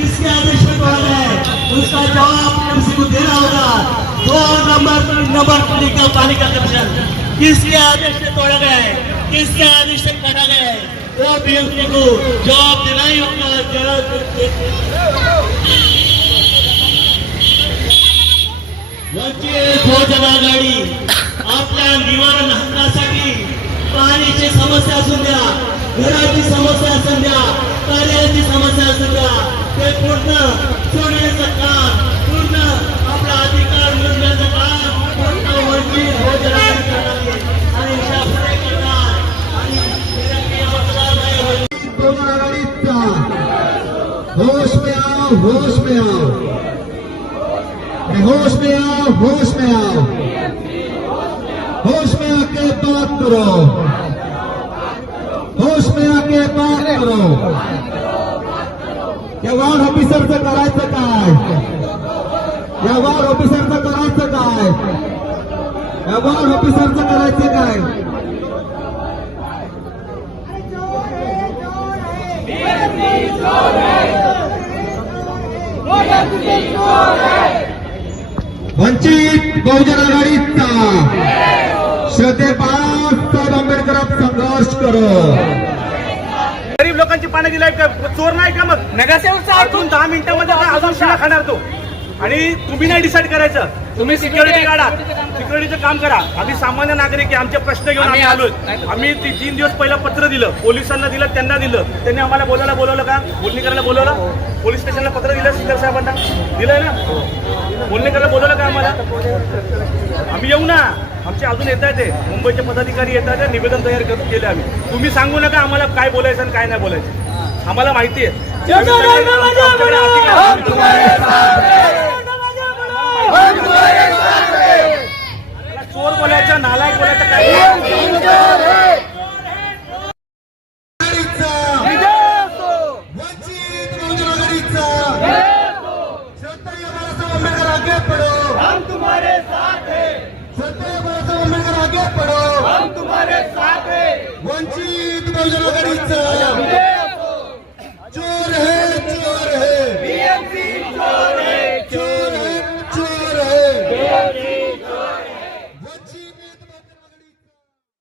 किसके आदेश पे तोड़ा गया है, उसका जवाब टीएमसी को देना होगा। 2 नंबर मेडिकल पानी का कनेक्शन किसके आदेश से तोड़ा गया है, किसके आदेश से काटा गया है, वो बीएमसी को जवाब देना ही होगा। वंचित बहुजन आघाडी आपल्या निवारण हक्कासाठी पाण्याची समस्या असून द्या, घराची समस्या असून द्या, कार्याची समस्या असून द्या, ते पूर्ण सोडण्याचं काम, पूर्ण आपला अधिकार मिळवण्याचं काम पूर्ण वंचित बहुजन आघाडी करणार आहे आणि शासनाने करणार आणि बहुजन आघाडीचा होश में आओ, होश में आओ, होश में आओ, होश में आओ, होश में आके बात करो, होश में आके बात करो। या वार्ड ऑफिसरचं करायचं काय, या वार्ड ऑफिसरचं करायचं काय, या वार्ड ऑफिसरचं करायचं काय। वंचित बहुजन आघाडीचा श्रद्धेपास साहेब आंबेडकरात संघर्ष करो। गरीब लोकांची पाणी दिलाय का चोर नाही का? मग नगरसेवकचा अजून 10 मिनिटांमध्ये अजून शिळा खाणार तो, आणि तुम्ही नाही डिसाईड करायचं, तुम्ही सिक्युरिटी काढा, सिक्युरिटीचं काम करा। आम्ही सामान्य नागरिक आहे, आमचे प्रश्न घेऊन आम्ही आलोय। आम्ही 3 दिवस पहिला पत्र दिलं, पोलिसांना दिलं, त्यांना दिलं, त्यांनी आम्हाला बोलवलं का, बोलणी करायला बोलवलं, पोलीस स्टेशनला पत्र दिलं, स्पीकर साहेबांना दिलंय ना, बोलणी करायला बोलवलं का आम्हाला? आम्ही येऊ ना, आमचे अजून येत आहेत, ते मुंबईचे पदाधिकारी येत आहेत, निवेदन तयार केले आम्ही। तुम्ही सांगू नका आम्हाला काय बोलायचं आणि काय नाही बोलायचं, आम्हाला माहिती आहे। चोर बोलायचं, नालायक बोलायचं काय? वंचित बहुजन आघाडीचा श्रद्धेय बाळासाहेब आंबेडकर आगे पडो, हम तुम्हारे साथ हैं, श्रद्धेय बाळासाहेब आंबेडकर आगे पडो, हम तुम्हारे साथ हैं, वंचित बहुजन आघाडीचा